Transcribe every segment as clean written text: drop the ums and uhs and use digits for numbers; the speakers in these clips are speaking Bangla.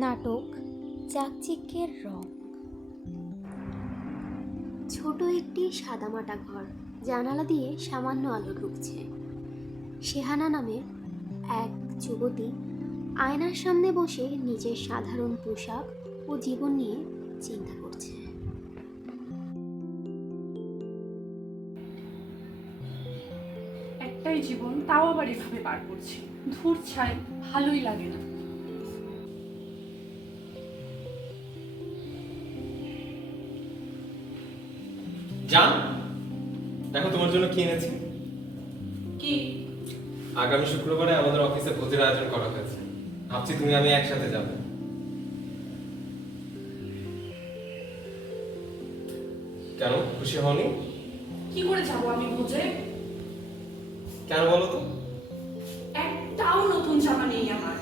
নাটক চাকচিক্যের রং। ছোট একটি সাদামাটা ঘর, জানালা দিয়ে সামান্য আলো ঢুকছে। শেহানা নামে এক যুবতী আয়নার সামনে বসে নিজের সাধারণ পোশাক ও জীবন নিয়ে চিন্তা করছে। একটাই জীবন, তাও আবার এভাবে পার করছি। ধূর ছাই, ভালোই লাগে না। জান, দেখো তোমার জন্য কি এনেছি। কি? আগামী শুক্রবারে আমাদের অফিসে ভোজের আয়োজন করা হয়েছে। ভাবছি তুমি আমি একসাথে যাব। কেন, খুশি হওনি? কি করে যাবো আমি ভোজে? কেন বলো তো? একটাও নতুন জামা নেই আমার।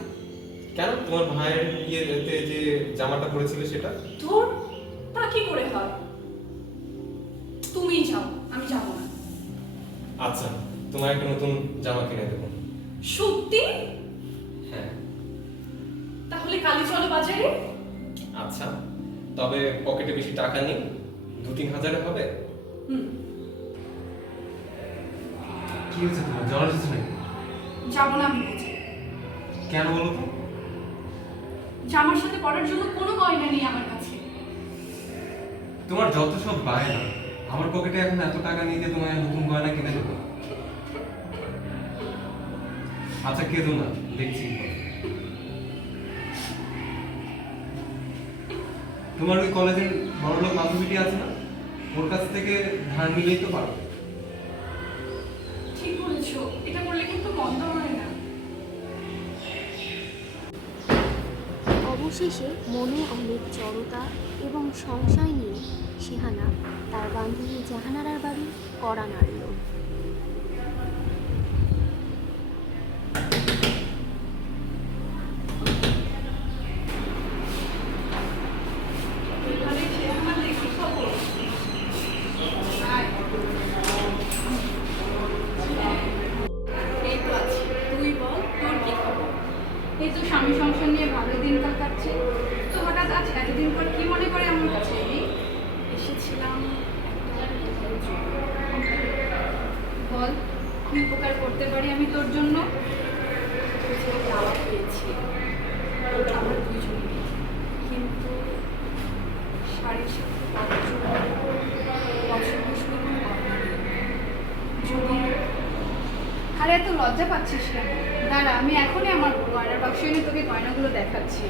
কেন, তোমার ভাইয়ের বিয়েতে যে জামাটা পরেছিলে সেটা? ধুর, তা কি করে হয়? তুমিই যাও, আমি যাব না। আচ্ছা, তোমার একটা নতুন জামা কিনে দেবো। সত্যি? হ্যাঁ। তাহলে কালই চলো বাজারে। আচ্ছা, তবে পকেটে বেশি টাকা নেই, 2-3 হাজারে হবে। কি হয়েছে তোমার, জ্বর এসেছে নাকি? যাবো না আমি ভোজে। কেন বলো তো? জামার সাথে পরার জন্য কোনো গয়না নেই আমার কাছে। তোমার যত সব বায়না, আমার পকেটে এখন এত টাকা নেই যে তোমায় নতুন গয়না কিনে দেবো। আচ্ছা, কেঁদো না, দেখছি। তোমার ওই কলেজের বড়লোক বান্ধবীটি আছে না, ওর কাছ থেকে ধার নিলেই তো পারো। ঠিক বলেছো, এটা করলে কিন্তু বন্ধ হয় না। অবশেষে মনে অনেক জড়তা এবং সংশয় নিয়ে শেহানা তার বান্ধবী জাহানারার বাড়ি কড়া নাড়ল। এই তো স্বামী সংসার নিয়ে ভালো দিনকাল কাটছে, তো হঠাৎ আজ এতদিন পর কি মনে করে আমার কাছে এসেছিলাম। বল, কি উপকার করতে পারি আমি তোর জন্য? দাওয়া পেয়েছি আমার দুজনে, কিন্তু শাড়ির সাথে যদি। আরে এত লজ্জা পাচ্ছিস কেন? দাঁড়া, আমি এখনই আমার গয়নার বাক্স এনে তোকে গয়নাগুলো দেখাচ্ছি।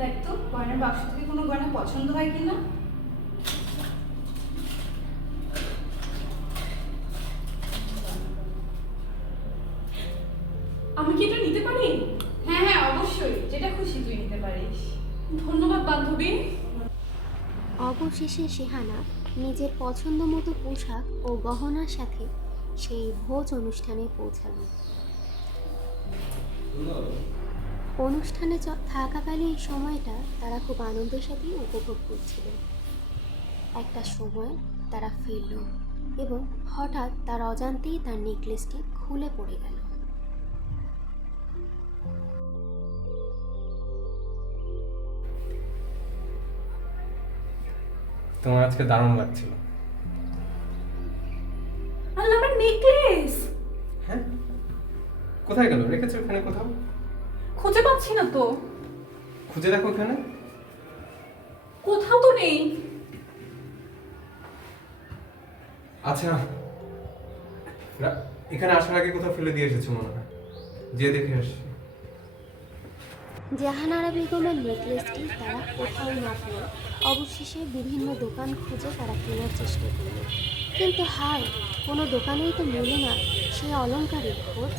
দেখ তো গয়নার বাক্স থেকে কোনো গয়না পছন্দ হয় কিনা। আমি কি এটা নিতে পারি? হ্যাঁ হ্যাঁ, অবশ্যই, যেটা খুশি তুই নিতে পারিস। ধন্যবাদ বান্ধবী। অবশেষে শেহানা নিজের পছন্দ মতো পোশাক ও গহনার সাথে সেই ভোজ অনুষ্ঠানে পৌঁছালো। অনুষ্ঠানে থাকাকালীন এই সময়টা তারা খুব আনন্দের সাথে উপভোগ করছিল। একটা সময় তারা ফিরল এবং হঠাৎ তার অজান্তেই তার নেকলেসটি খুলে পড়ে গেল। তোমার আজকে দারুণ লাগছিল। আল্লাহ, আমার নেকলেস! হ্যাঁ, কোথায় গেল? রেখেছো ওখানে কোথাও? খুঁজে পাচ্ছি না তো। খুঁজে দেখো ওখানে। কোথাও তো নেই। আচ্ছা, এখানে আসার আগে কোথাও ফেলে দিয়ে এসেছো মনে হয়, যে দেখে আসছি। জাহানারা বেগমের নেকলেসটি তারা কোথাও না পেয়ে অবশেষে বিভিন্ন দোকান খুঁজে তারা কেনার চেষ্টা করল, কিন্তু হায়, কোনো দোকানেই তো মেলে না সেই অলংকারের খোঁজ।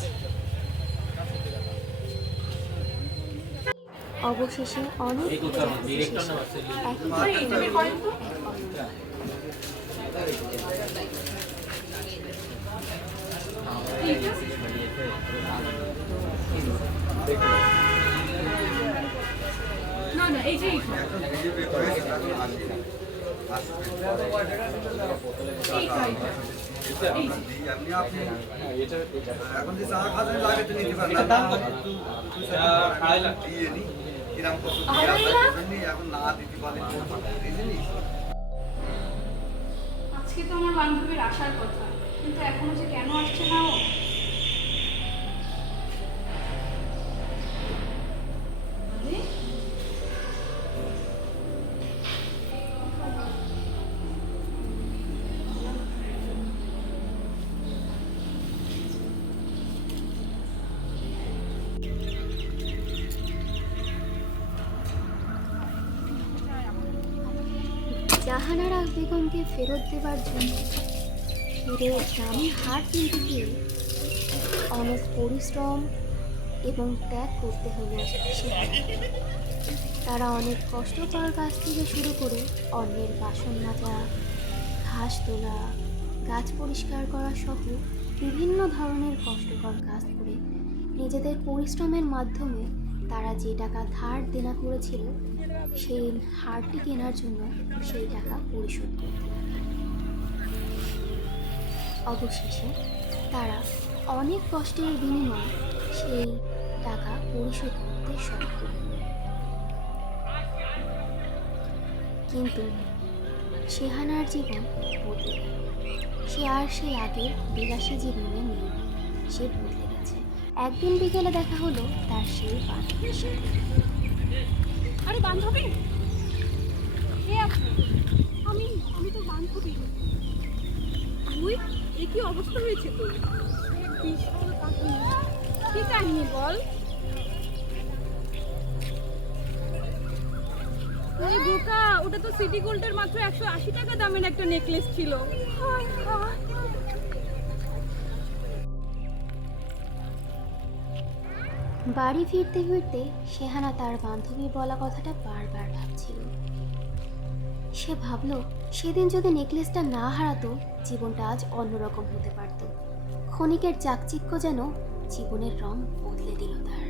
অবশেষে অনেক একই না, এই যে এই ঘর। এই গাড়িটা, এই যে। এখন যে চা খাতে লাগে তো নিতে পারেন দিয়ে নি কিরাম কত এখন না দিতে পারেন আজকে তো আমার বান্ধবীর আসার কথা, কিন্তু এখনো যে কেন আসছে না ও। আরে, জাহানারা বেগমকে ফেরত দেবার জন্য ফিরে গ্রামে হাট কিনতে গিয়ে অনেক পরিশ্রম এবং ত্যাগ করতে হলো সেখানে। তারা অনেক কষ্টকর কাজ থেকে শুরু করে অন্যের বাসন মাজা, ঘাস তোলা, গাছ পরিষ্কার করা সহ বিভিন্ন ধরনের কষ্টকর কাজ করে নিজেদের পরিশ্রমের মাধ্যমে তারা যে টাকা ধার দেনা করেছিল সেই হারটি কেনার জন্য সেই টাকা পরিশোধ করতে থাকে। অবশেষে তারা অনেক কষ্টের বিনিময়ে সেই টাকা পরিশোধ করতে সক্ষম হয়। কিন্তু শেহানার জীবন বদলে গেল। সে আর সেই আগের বিলাসী জীবনে নেই, সে বদলে গেছে। একদিন বিকেলে দেখা হলো তার সেই বান্ধবীর সাথে। আরে বান্ধবী, কে আপনি? আমি তো বান্ধবী। তুই এ কি অবস্থা হয়েছে তোর? কি কাহিনী বল। আরে বোকা, ওটা তো সিটি গোল্ডের মাত্র 180 টাকা দামের একটা নেকলেস ছিল। বাড়ি ফিরতে ফিরতে শেহানা তার বান্ধবীর বলা কথাটা বারবার ভাবছিল। সে ভাবল সেদিন যদি নেকলেসটা না হারাতো জীবনটা আজ অন্যরকম হতে পারত। ক্ষণিকের চাকচিক্য যেন জীবনের রং বদলে দিল তার।